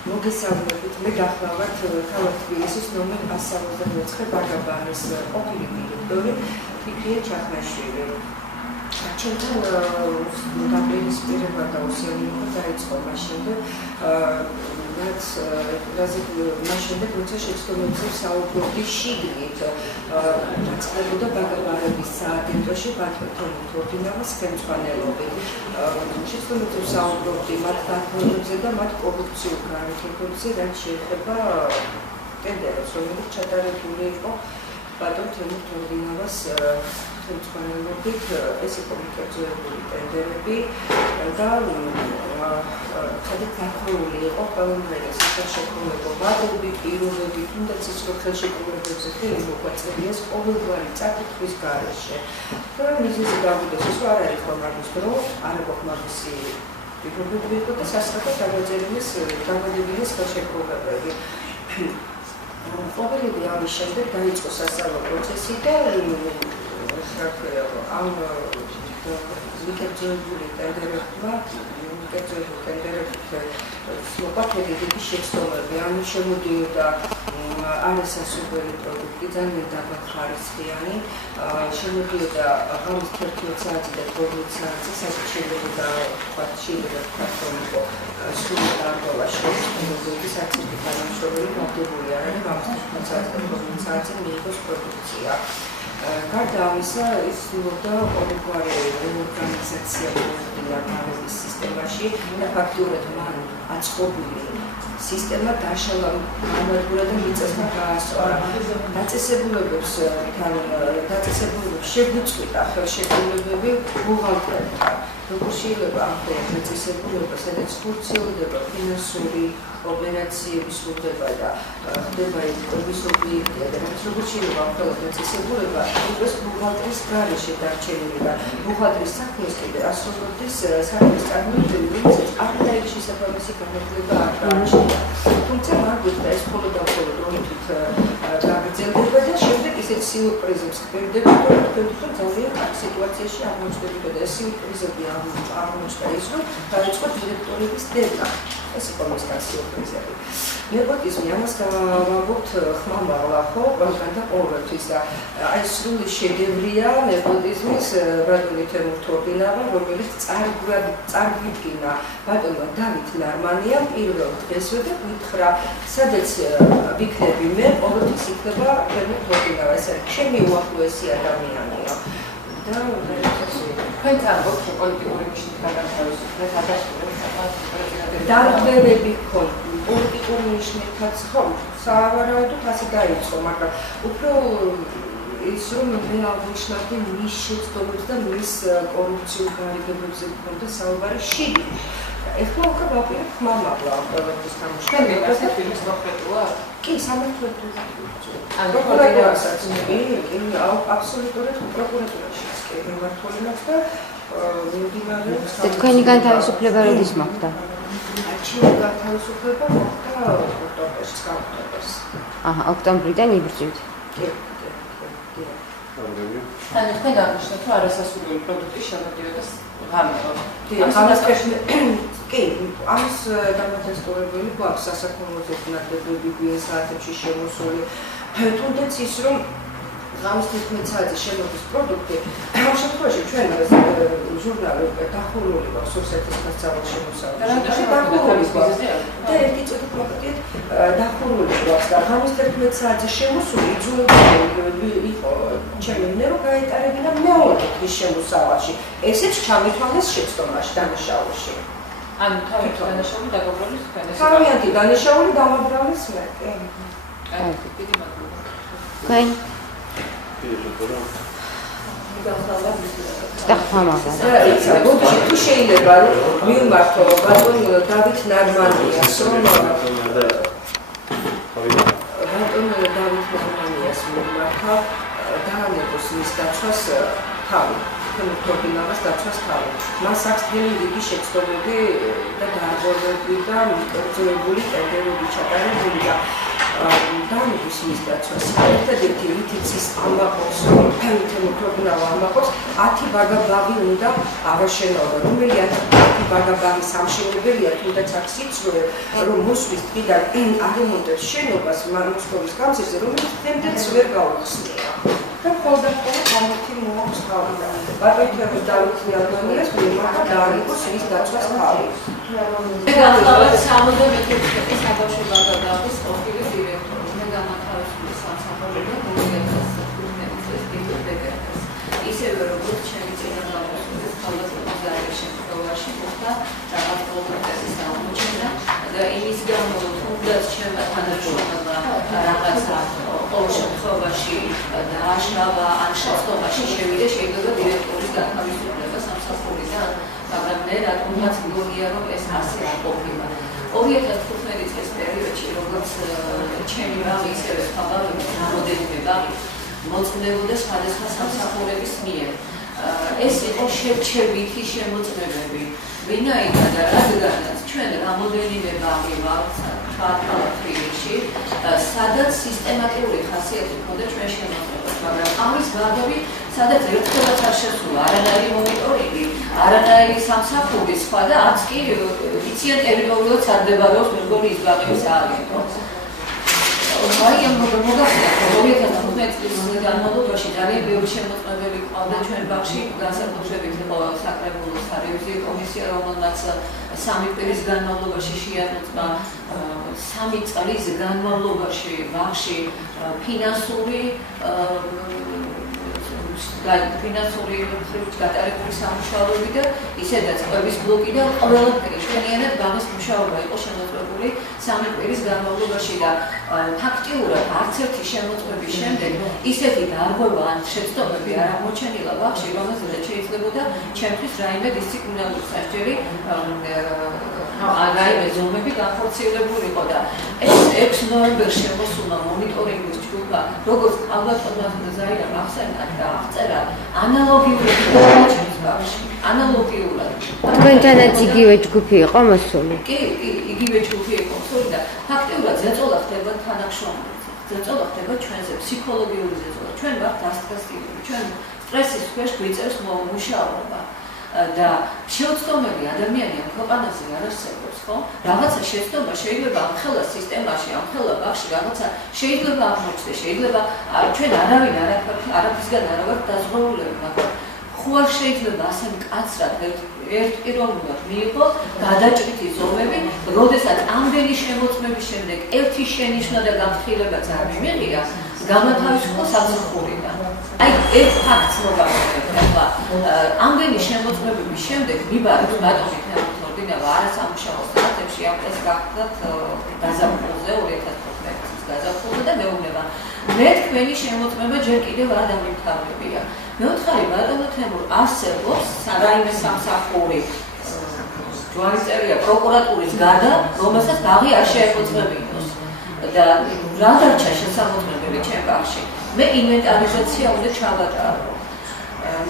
მოგესალმებით, მე გახლავართ ქალაქ თბილისის ნომერ 174 ბაგაბანის ყოფილი დირექტორი ფიქრია ჩახნაშვილი. ჩემთან დაპირისპირება და უსიამოვნება დაიწყო მას შემდეგ, როცა შეცდომებზე საუბრობდი შიგნით, დაწყებოდა ბაგაბარების სააგენტოში ბატონ თორდინავას ხელმძღვანელობით. შეცდომებზე საუბრობდი მათ დათმობებზე და მათ კორუფციულ განვითარებებზე, რაც შეეხება ტენდერებს, რომელიც ჩატარებული იყო ბატონ თორდინავას ხელმძღვანელობით, ეს იყო მიკერძოებული ტენდერები და სადაც დაკავებული იყო ყველანაირი სახელშეკრულებო ვადები, პირობები, თუნდაც ის რომ ხელშეკრულებებზე ხელი მოგვაწევიეს ყოველგვარი წაკითხვის გარეშე. და მიზეზი გავიდეს ის არ არის ხომაგის დრო, არ იყო ხომაგისი პირობები იყო და სასწრაფოდ გამოძებინეს ხელშეკრულებები. ყოველივე ამის შემდეგ დაიწყო სასწავლო პროცესი და ამ მიკერძოებული ტენდერებმა მოყავდა დიდი შეცდომები, ანუ შემოდიოდა არასასურველი პროდუქტი, ძალიან დაბალხარისხიანი, შემოდიოდა ღამის 11 საათი და 12 საათი, სადაც შეიძლება რომ იყო სრული დარღვევა შორის, რომელზეც არცერთი თანამშრომელი მოგებული არ არის, ღამის 11 საათი და 12 საათი მიიღოს პროდუქცია. გარდა ამისა, იცნობდა ყოველგვარი ორგანიზაცია მოხდინარების სისტემაში და ფაქტიურად მან აწყობილი სისტემა დაშალა გამარჯვება და მიწასთან გაასწორა. დაწესებულებებს შეგვიწყვიტა ხელშეკრულებები ბუღალტერთან. როგორ შეიძლება ამ დაწესებულება, სადაც ფუნქციონირება ფინანსური ოპერაციების სრულდება და ხდება ის ობიექტია და როგორ შეიძლება ამ დაწესებულება იყოს ბუღალტერის გარეშე დარჩენილი და ბუღალტერის საქმეს კიდე ასრულებდეს საქმის წარმოებელი, რომელიც არანაირი შესაბამისი განათლება არ გააჩნია. თუმცა მაგით ეს მხოლოდ და მხოლოდ რომით გაგრძელდება და შემდეგ ისეთ სიურპრიზებს ხდებოდა, რომ ძალიან კარგ სიტუაციაში აღმოჩნდებოდა და ეს სიურპრიზები აღმოჩნდა ის, რომ დაიწყო დირექტორების დევნა. ეს იყო მისგან სიურპრიზები. ნეპოტიზმი ამას გავამბობთ ხმამაღლა, ხო, ყველგან და ყოველთვის და აი სრული შედევრია ნეპოტიზმის ბატონი თემურ თორდინავა, რომელიც წარგვიდგინა ბატონმა დავით ნარმანიამ პირველ დღესვე და გითხრა, სადაც ვიქნები მე, ყოველთვის იქნება თემურ თორდინავა, ეს არის ჩემი უახლოესი ადამიანია. და თქვენ ამბობთ, რომ პოლიტიკური ნიშნით გადათავისუფლეთ ადამიანებს დარღვევები ჰქონდა, პოლიტიკური ნიშნითაც ხო, სავარაუდოდ ასე დაიწყო, მაგრამ უფრო ის რომ მე აღნიშნავდი მის შეცდომებს და მის კორუფციულ გარიგებებზე ჰქონდა საუბარი შიგნით. ეხლა უკვე ვაპირებ ხმამაღლა ამ ყველაფრის გამოშვება. და ფილმის მოხდევა? კი, სამართლებრივი. პროკურატურასაც კი, აბსოლუტურად პროკურატურაშიც კი მიმართულებას და მიმდინარეობს. და თქვენი განთავისუფლება როდის მოხდა? ჩემი განთავისუფლება მოხდა ოქტომბერს. ოქტომბრიდან იბრძვით. კი. ანუ თქვენ აღნიშნეთ, რომ არასასურველი პროდუქტი შემოდიოდა ღამეო. კი, ამის დამადასტურებელი გვაქვს სასაქონლოზე ნაკლებები გვიან საათებში შემოსული. თუნდაც ის, რომ ღამის 11 საათზე შემოდის პროდუქტი, ამ შემთხვევაში ჩვენ ჟურნალი დახურული გვაქვს სურსეთის მასწავლო შემოსავალი. დახურული გვაქვს და ერთი წუთით მოკლედ დახურული გვაქვს და ღამის 11 საათზე შემოსული იძულებული იყო ჩემი ნერო გაეტარებინა მეორე დღის შემოსავალში. ესეც ჩამითვალეს შეცდომაში დანაშაულში. ანუ თავით დანაშაული დაგაბრალეს თქვენ ეს. თავიანთი დანაშაული დამაბრალეს მე. დიდი მადლობა. თქვენ თუ შეიძლება მივმართო ბატონ დავით ნარმანიას, რომ მივმართა დაანებოს მის დაცვას თავი, თორდინავას დაცვას თავი. მას აქვს მთელი რიგი შეცდომები და დარღვევები და მიკერძოებული ტენდერები ჩატარებული და დაანებოს მის დაცვას. ერთადერთი რითიც ის ამაყობს, რომ თემურ თორდინავა ამაყობს, 10 ბაგაბავი უნდა აღაშენოდა, რომელი 10 მათი ბაგაბაღი სამშენებელია, თუნდაც აქ სიცრუე, რომ მოსვლის დღიდან არემონტებს შენობას მოსკოვის გამზირზე, რომელიც თემდეც ვერ გაუხსნია. და მხოლოდ გამართი მოაქვს თავი და ბატონი დავითი ალბანიას მიმართა დაარიგოს ის დაცვას თავი. მე გავხსნათ 71 საბავშვო ბაგაბაღის ყოფილი დირექტორი. მე გამათავისუფლე სამსახურიდან 2015 წლის ბიუჯეტს. ისევე როგორც ჩემი წინამორბედის ქალაქის შემთხვევაში მოხდა რაღაც პრობლემების აღმოჩენა და იმის გამო თუნდაც ჩემმა თანამშრომელმა რაღაცა ყოველ შემთხვევაში დააშავა ან შეცდომაში შევიდა შეიძლება დირექტორის გათავისუფლება სამსახურიდან, მაგრამ მე რატომაც მგონია რომ ეს ასე არ ყოფილა. 2015 წლის პერიოდში როგორც ჩემი ბაღი ისევე სხვა ბაღები რამოდენიმე ბაღი მოწმდებოდა სხვადასხვა სამსახურების მიერ. ეს იყო შერჩევითი შემოწმებები. ვინაიდან და რადგანაც ჩვენ რამოდენიმე ბაღი ვართ თვალთვალში, სადაც სისტემატიური ხასიათი ჰქონდა ჩვენ შემოწმებას, მაგრამ ამის ბაღები, სადაც ერთხელაც არ შესულა არანაირი მონიტორინგი, არანაირი სამსახური სხვა და არც კი იციან ტერიტორიულად სარდებაროს მეგონი ის ბაღების ააგენტო. აი ამ მოგახსენეთ 2015 წლის განმავლობაში ძალიან ბევრი შემოწმებელი ყავდა ჩვენ ბაღში, განსაკუთრებით იყო საკრებულოს სარევიზიო კომისია, რომელმაც 3 წლის განმავლობაში შეაწყვეტა 3 წლის განმავლობაში ბაღში ფინანსური გატარებული სამუშაოები და ისედაც ყვების ბლოკი და ყველაფერი ჩვენიანად ბაღის მუშაობა იყო შემოწმებული 3 წლის განმავლობაში და ფაქტიურად არც ერთი შემოწმების შემდეგ ისეთი დარღვევა ან შეცდომები არ აღმოჩენილა ბაღში, რომელზეც შეიძლებოდა ჩემთვის რაიმე დისციპლინარული სასჯელი რაიმე ზომები განხორციელებულიყო და ეს 6 ნოემბერში შემოსულა მონიტორინგის ჯგუფმა, როგორც ალბათ ზაირამ ახსენეთ და აღწერა ანალოგიურად ჩემს ბაღში, ანალოგიურად. თქვენთანაც იგივე ჯგუფი იყო მოსული? კი, იგივე ჯგუფი იყო მოსული და ფაქტიურად ზეწოლა ხდება თანამშრომლებზე. ზეწოლა ხდება ჩვენზე, ფსიქოლოგიური ზეწოლა. ჩვენ ვართ დასტრესირებული, ჩვენ სტრესის ქვეშ გვიწევს მუშაობა. და შეუცდომელი ადამიანი ამ ქვეყანაზე არ არსებობს, ხო? რაღაცა შეცდომა შეიძლება ამ ხელა სისტემაში, ამ ხელა ბაღში რაღაცა შეიძლება აღმოჩნდეს, შეიძლება ჩვენ არავინ არაფრისგან არ ვართ დაზღვეულები, მაგრამ ხო არ შეიძლება ასე მკაცრად ერთპიროვნულად მიიღო გადაჭრითი ზომები, როდესაც ამდენი შემოწმების შემდეგ ერთი შენიშვნა და გაფრთხილებაც არ მიმიღია, გამათავისუფლა სამსახურიდან. აი ეს ფაქტს მოგახსენებთ ახლა ამდენი შემოწმებების შემდეგ მიბარეთ ბატონი თეორდინავა არასამუშაო საათებში აპრეს გახდათ გაზაფხულზე 2015 წლის გაზაფხულზე და მეუბნება მე თქვენი შემოწმება ჯერ კიდევ არ დამიმთავრებია. მეუთხარი ბატონო თემურ არსებობს რაიმე სამსახური ჯვარი წერია პროკურატურის გარდა, რომელსაც ბაღი არ შეეფოწმებინოს და რა დარჩა შესამოწმებელი ჩემ ბაღში. მე ინვენტარიზაცია უნდა ჩავატარო.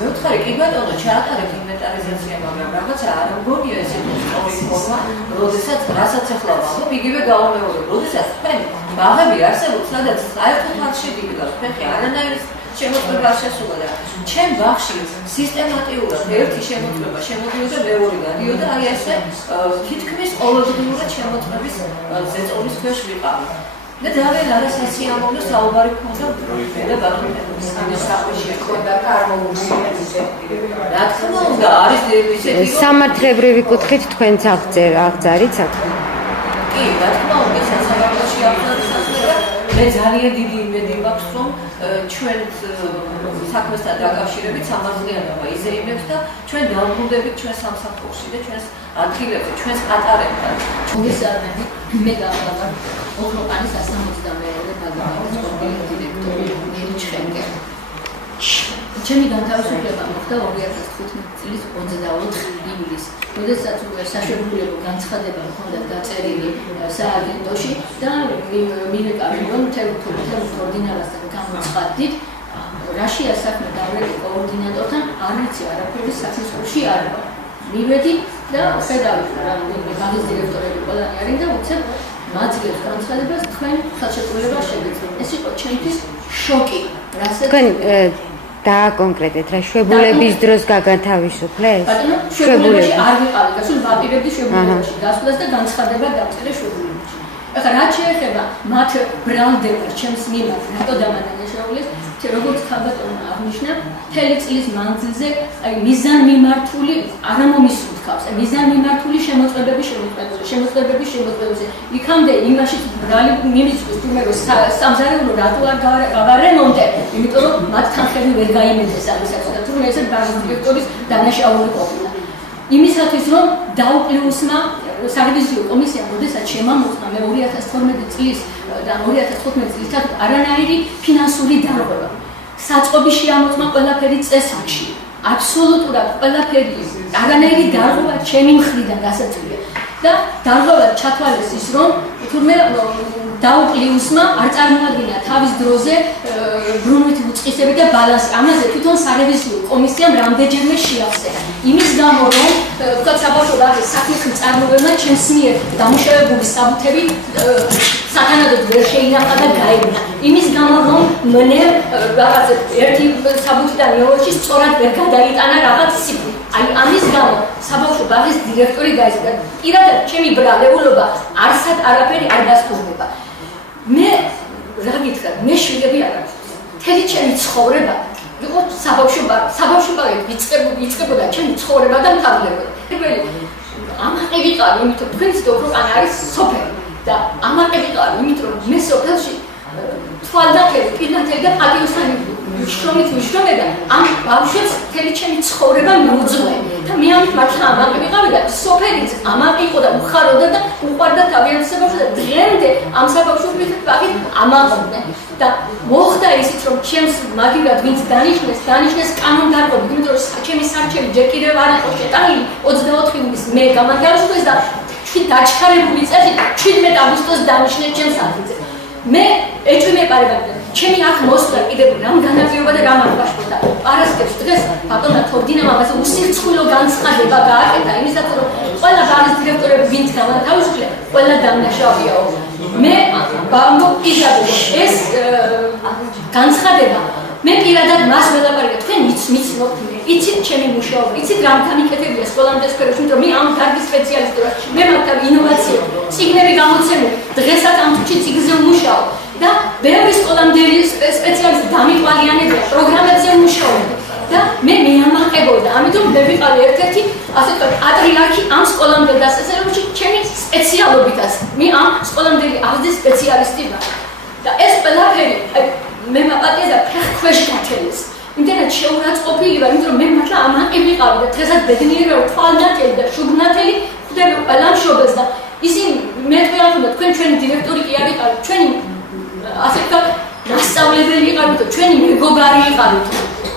მეუთხარი კი ბატონო ჩაატარებ ინვენტარიზაცია, მაგრამ რაღაცა არ მგონია ესეთი სწორი ფორმა, როდესაც რასაც ახლა ვამბობ, იგივე გავამეორებ, როდესაც თქვენ ბაღები არსებობს, სადაც საერთოდ არ შედიოდა ფეხი არანაირი შემოწმება არ შესულა და ჩემ ბაღში სისტემატიურად ერთი შემოწმება შემოდიოდა, მეორე გადიოდა, აი ესე თითქმის ყოველდღიურად შემოწმების ზეწოლის ქვეშ ვიყავი. და ძალიან არასასიამოვნო საუბარი ქონდა და ბაღების სამსახურში ქონდა და არ მომუშავებია. რა თქმა უნდა, არის ისეთი სამართლებრივი კუთხით თქვენც აღწერით საქმე. კი, რა თქმა უნდა, სასამართლოში აღწერთ საქმე და მე ძალიან დიდი იმედი მაქვს, რომ ჩვენ საქმესთან დაკავშირებით სამართლიანობა იზეიმებს და ჩვენ დავბრუნდებით ჩვენ სამსახურში და ჩვენს ადგილებზე, ჩვენს ყატარებთან. მოგესალმებით, მე გავხარ ოქროპანის 162 ბაგაბაღის ყოფილი დირექტორი მერი ჩხენკე. ჩემი განთავისუფლება მოხდა 2015 წლის 22 ივლისს, როდესაც საშუალებრივ განცხადება მქონდა დაწერილი სააგენტოში და მივეკავი რომ მთელ კოორდინატორთან გამოცხადდით, რაშია საქმე დავრეკე კოორდინატორთან, არ ვიცი არაფერი საქმის კურსში არ ვარ. მივედი და ხედავ რომ ბაღის დირექტორები ყველანი არის და უცებ მაძლევს განცხადებას თქვენ ხელშეკრულება შეგეძლოთ. ეს იყო ჩემთვის შოკი. რასაც თქვენ დააკონკრეტეთ რა შვებულების დროს გაგანთავისუფლეს? ბატონო, შვებულებაში არ ვიყავით, გასულ ვაპირებდი შვებულებაში გასვლას და განცხადება დავწერე შვებულებაში. ახლა რაც შეეხება მათ ბრალდებას ჩემს მიმართ, რატო დამადანაშაულეს, როგორც ქალბატონმა აღნიშნა, მთელი წლის მანძილზე აი მიზანმიმართული არ მომისურთავს, მიზანმიმართული შემოწმებების იქამდე იმაში ბრალი მიმიწვის თუმცა რომ სამზარეულო რატო არ გავარემონტე, იმიტომ რომ მათ თანხები ვერ გაიმედეს ამისაც და თუმცა ესე ბაზის დირექტორის დანაშაული ყოფილა. იმისათვის რომ დაუპლიუსმა სარევიზიო კომისიამ როდესაც შემამოწმა მე 2012 წლის და 2015 წლისთან არანაირი ფინანსური დარღვევა. საწყობი შეამოწმა ყველაფერი წესაკში. აბსოლუტურად ყველაფერი არანაირი დარღვევა ჩემი მხრიდან გასაწევია. და დარღვევა ჩათვალეს ის რომ თურმე დაუპლიუსმა არ წარმოადგინა თავის დროზე ბრუნვითი უწყისები და ბალანსი. ამაზე თვითონ სარევიზიო კომისიამ რამდენჯერმე შეახსენა. იმის გამო რომ ვთქვათ საბავშვო ბაღის საქმის მწარმოებელმა ჩემს მიერ დამუშავებული საბუთები სათანადოდ ვერ შეინახა და გაებინა. იმის გამო რომ მე რაღაც ერთი საბუთიდან მეორეში სწორად ვერ გადაიტანა რაღაც სიფრი. აი ამის გამო საბავშვო ბაღის დირექტორი გაიზარდა. პირადად ჩემი ბრალეულობა არაფერი არ დასტურდება. მე რა გითხრათ, მე შვილები არ აქვს. მთელი ჩემი ცხოვრება იყო საბავშვო ბაღი იწყებოდა ჩემი ცხოვრება და მთავრდებოდა. ამაყი ვიყავი, იმიტომ რომ თქვენს დოქტორანი არის სოფელი და ამაყი ვიყავი, იმიტომ რომ მე სოფელში თვალდაყერი, პირდაპირ და პატიოსანი ვიშრომე და ამ ბავშვებს მთელი ჩემი ცხოვრება მიუძღვე და მე ამით მართლა ამაყი ვიყავი და სოფელიც ამაყი იყო და უხაროდა და უყვარდა თავიანთ საბავშვს და დღემდე ამ საბავშვებით ბაღით ამაყობდნენ და მოხდა ისიც რომ ჩემს მაგივრად ვინც დანიშნეს კანონდარღვევით, იმიტომ რომ ჩემი სარჩელი ჯერ კიდევ არ იყო შეტანილი 24 ივნისს მე გამანდავსვეს და დაჩქარებული წესი 17 აგვისტოს დანიშნეს ჩემს ადგილზე. მე ეჭვმეპარებდა ჩემი აქ მოსვლა კიდევ რამ განაპირობა და რამ აღაშფოთა. პარასკევს დღეს ბატონმა თორდინამ ამაზე უსირცხვილო განცხადება გააკეთა იმისაც რომ ყველა ბაღის დირექტორები ვინც გამათავისუფლე, ყველა დამნაშავეაო. მე ვამბობ ეს განცხადება მე პირადად მას ველაპარაკე თქვენ მიცნობთ იცით ჩემი მუშაობა, იცით რამ გამიკეთებია სკოლამდე სფეროში, იმიტომ რომ მე ამ დარგის სპეციალისტი ვარ. მე მაგთავ ინოვაციო, წიგნები გამოცემული, დღესაც ამ წუთში წიგნზე ვმუშაობ და ბევრი სკოლამდელი სპეციალისტი დამიტვალიანებია, პროგრამებზე ვმუშაობ და მე მეამაყებოდა. ამიტომ მე ვიყავი ერთ-ერთი ასე ვთქვათ პატრიარქი ამ სკოლამდელ დასაწყისში ჩემი სპეციალობითაც. მე ამ სკოლამდელი აღზრდის სპეციალისტი ვარ. და ეს ყველაფერი მე მაპატიეს და ფეხქვეშ გათელეს. იმდენად შეურაცხყოფილი ვარ, იმიტომ რომ მე მართლა ამაყი ვიყავი და დღესაც ბედნიერია რომ თვალნათელი და შუბნათელი ხვდები ყველა მშობელს და ისინი მეტყვი ახლა თქვენ ჩვენი დირექტორი კი არ იყავით, ჩვენი ასე ვთქვათ მასწავლებელი იყავით, ჩვენი მეგობარი იყავით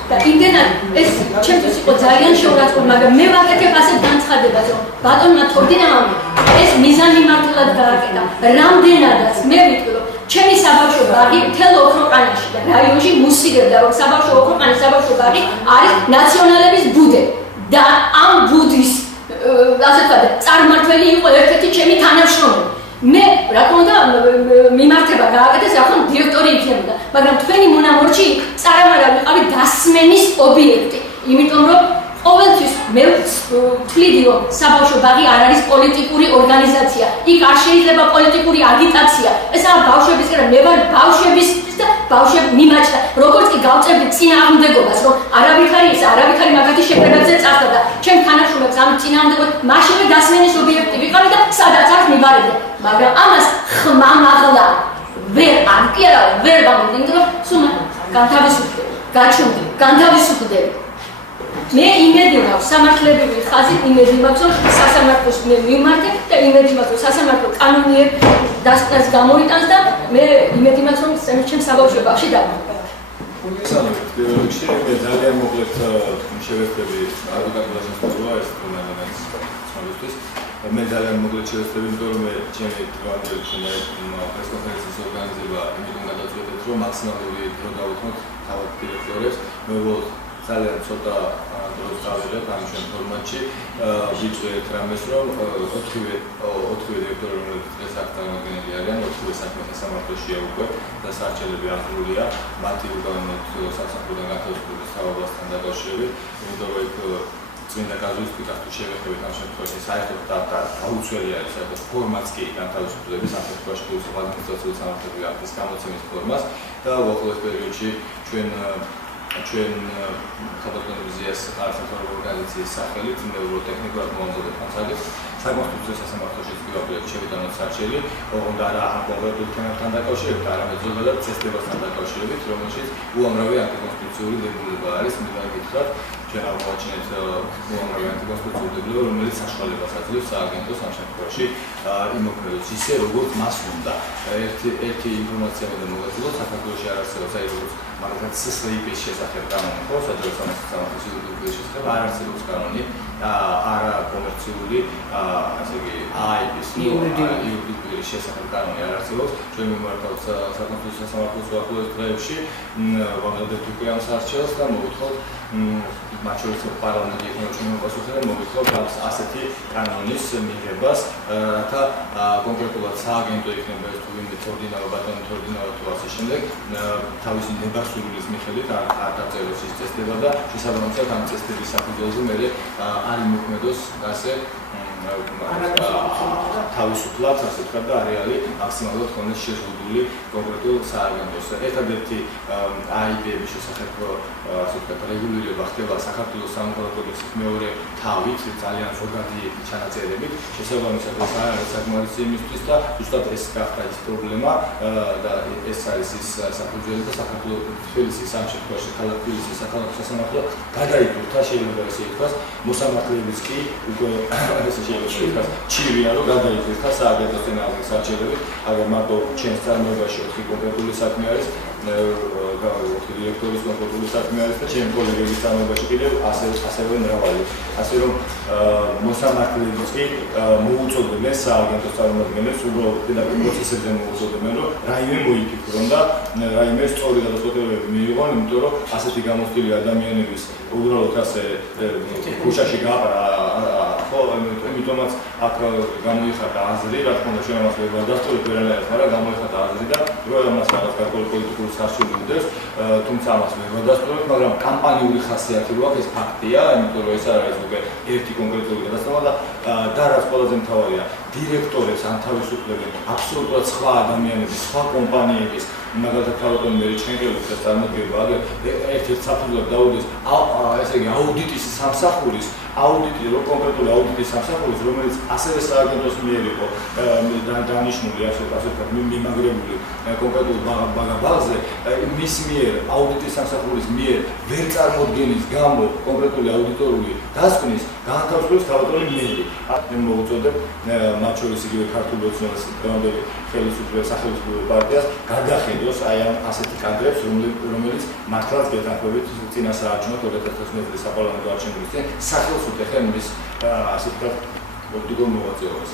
და იმდენად ეს ჩემთვის იყო ძალიან შეურაცხყოფილი, მაგრამ მე ვაკეთებ ასეთ განცხადებას, რომ ბატონმა თორდინამამ ეს მიზანმიმართულად გააკეთა. რამდენადაც მე ვიტყვი რომ ჩემი საბავშვო ბაღი მთელ ოქროყანაში და რაიონში მუსირებდა რომ ოქროყანის საბავშვო ბაღი არის ნაციონალების ბუდე და ამ ბუდის ასე ვთქვათ წარმმართველი იყო ერთ-ერთი ჩემი თანამშრომელი. მე რა თქმა უნდა მიმართება გააკეთეს, ახლა დირექტორი იქნებოდა, მაგრამ თქვენი მონამორჩი წარამარა ვიყავი დასმენის ობიექტი, იმიტომ რომ ყოველთვის მე ვთვლიდი რომ საბავშვო ბაღი არ არის პოლიტიკური ორგანიზაცია, იქ არ შეიძლება პოლიტიკური აგიტაცია. ესაა ბავშვებისკენ, მე ვარ ბავშვების და ბავშვები მიმაჩნდა, როგორც კი გავწევდი წინააღმდეგობას, რომ არავითარი მაგათი შეფერებაზე წასდა და ჩემ თანამშრომლებს ამ წინააღმდეგობას მაშინვე დასმენის ობიექტი ვიყავი და სადაც არ მივარებდი. მაგრამ ამას ხმამაღლა ვერ გამომდი, იმიტომ რომ სულ განთავისუფლდები. მე იმედი მაქვს სამართლებრივი ხაზით, იმედი მაქვს რომ სასამართლოს მე მივმართე და იმედი მაქვს რომ სასამართლო კანონიერ დასკვნას გამოიტანს და მე იმედი მაქვს რომ ჩემს საბავშვო ბაღში დავმოყვა. პირველ რიგში მე ძალიან მოკლედ შევეცდები ადვოკატურას შესწავლა ეს პრობლემას ცნობისთვის. მე ძალიან მოკლედ შევეცდები, იმიტომ რომ მე ჩემი დღევანდელი პრესკონფერენციის ორგანიზება იმიტომ გადაწყვეტეთ, რომ მაქსიმალური დრო დავუთმოთ თავად დირექტორებს. მე ძალიან ცოტა დროს დავიღებ ამ ჩვენ ფორმატში. ვიწვიეთ რამეს, რომ ოთხივე დირექტორი, რომელიც დღეს აქ წარმოადგენელი არიან, ოთხივე საქმეთა სასამართლოშია უკვე და სარჩელები აღძრულია მათი უკანონოდ სასამართლოდან განთავისუფლების თავობასთან დაკავშირებით, იმიტომ რომ იქ წმინდა კაზუისტიკას თუ შევეხებით ამ შემთხვევაში საერთოდ დაუცველი არის საერთოდ ფორმაც კი განთავისუფლების ამ შემთხვევაში გულისხმობს ადმინისტრაციული სამართლების აქტის გამოცემის ფორმას და უახლოეს პერიოდში ჩვენ ხალხურ არასამთავრობო ორგანიზაციის სახელით ნევროტექნიკურად მოამზადებ კონცერტს საკონსტიტუციო სასამართლოში პირობებში შევიდანოთ სარჩელი, ოღონდ არა ამ კონკრეტულ თემებთან დაკავშირებით, არამედ ზოგადად წესდებასთან დაკავშირებით, რომელშიც უამრავი ანტიკონსტიტუციური დებულება არის, მითხარ გითხრათ, ჩვენ აღმოაჩინეთ უამრავი ანტიკონსტიტუციური დებულება, რომელიც საშუალებას აძლევს სააგენტოს ამ შემთხვევაში იმოქმედოს ისე, როგორც მას უნდა. ერთი ინფორმაცია უნდა მოგეძლოთ, საქართველოში არ არსებობს აი როგორც მაგალითად SSRI-ის შესახებ კანონი, ხო, საჯარო სამართლის იურიდიული შესახებ არ არსებობს კანონი, არა კომერციული, ასე იგი, AIP-ის იურიდიული შესახებ კანონი არ არსებობს. ჩვენ მიმართავთ საკონსტიტუციო სასამართლოს უახლოეს დღეებში, ვამზადებთ უკვე ამ სარჩელს და მოვითხოვთ მათ შორის პარლამენტი ეკონომიკურ მოპასუხებლად მოვითხოვთ ასეთი კანონის მიღებას, რათა კონკრეტულად სააგენტო იქნება ეს თუ ვინმე თორდინავა, ბატონი თორდინავა თუ ასე შემდეგ, თავისი ნებასურვილის მიხედვით არ დაწეროს ის წესდება და შესაბამისად ამ წესდების საფუძველზე მერე არ იმოქმედოს ასე თავისუფლად, ასე ვთქვათ და არეალი მაქსიმალურად ქონდეს შეზღუდული კონკრეტულ სააგენტოს. ერთადერთი AIP-ების შესახებ ასე ვთქვათ რეგულირება ხდება საქართველოს სამოქალაქო კოდექსის მეორე თავით, ძალიან ზოგადი ჩანაწერებით. შესაბამისად ეს არ არის საკმარისი იმისთვის და ზუსტად ეს გახდა ის პრობლემა და ეს არის ის საფუძველი და საქართველოს თბილისის ამ შემთხვევაში ქალაქ თბილისის საქალაქო სასამართლო გადაიკრუთა, შეიძლება ესე ითქვას, მოსამართლეების კი უკვე ჩივია რომ გადაიკრუთა სააგენტოს წინააღმდეგ სარჩელებით, აგერ მარტო ჩვენს წარმოებაში 4 კონკრეტული საქმე არის, დირექტორის კონკრეტული საქმე არის და ჩემი კოლეგების წარმოებაში კიდევ ასევე მრავალი. ასე რომ მოსამართლეებს კი მოუწოდებენ სააგენტოს წარმომადგენლებს უბრალოდ პირდაპირ პროცესებზე მოუწოდებენ, რომ რაიმე მოიფიქრონ და რაიმე სწორი გადაწყვეტილებები მიიღონ, იმიტომ რომ ასეთი გამოცდილი ადამიანების უბრალოდ ასე ქუჩაში გაყრა ხო, იმიტომაც აქ გამოიხატა აზრი, რა თქმა უნდა ჩვენ ამას ვერ ვადასტურებთ ვერანაირად, მაგრამ გამოიხატა აზრი და რო ამას რაღაც პოლიტიკურ საშუალებას უდევს, თუმცა ამას ვერ ვადასტურებთ, მაგრამ კამპანიური ხასიათი რო აქვს ეს ფაქტია, იმიტომ რომ ეს არ არის უკვე ერთი კონკრეტული გადაცემა და რაც ყველაზე მთავარია, დირექტორებს ანთავისუფლებენ აბსოლუტურად სხვა ადამიანების, სხვა კომპანიების, მაგალითად ქალბატონი მერჩენკელის წარმოდგება, აგერ ერთ-ერთ საფუძვლად დაუდგეს ესე იგი აუდიტის სამსახურის აუდიტი, რო კონკრეტული აუდიტის სამსახურის, რომელიც ასევე სააგენტოს მიერ იყო დანიშნული, ასე ვთქვათ, მიმაგრებული კონკრეტულ ბაზაზე, მის მიერ აუდიტის სამსახურის მიერ ვერ წარმოდგენის გამო კონკრეტული აუდიტორული დასკვნის განთავისუფლების ქალბატონი მერი. მე მოვუწოდებ მათ შორის იგივე ქართულ ოცნებას დღევანდელი სახელმწიფო პარტიას გადახედოს აი ამ ასეთი კადრებს, რომელიც მართლაც გეთანხმებით წინასაარჩევნო 2019 წლის საპარლამენტო არჩევნების წინ სახელს უთეხენ მის ასე ვთქვათ პოლიტიკურ მოღვაწეობას.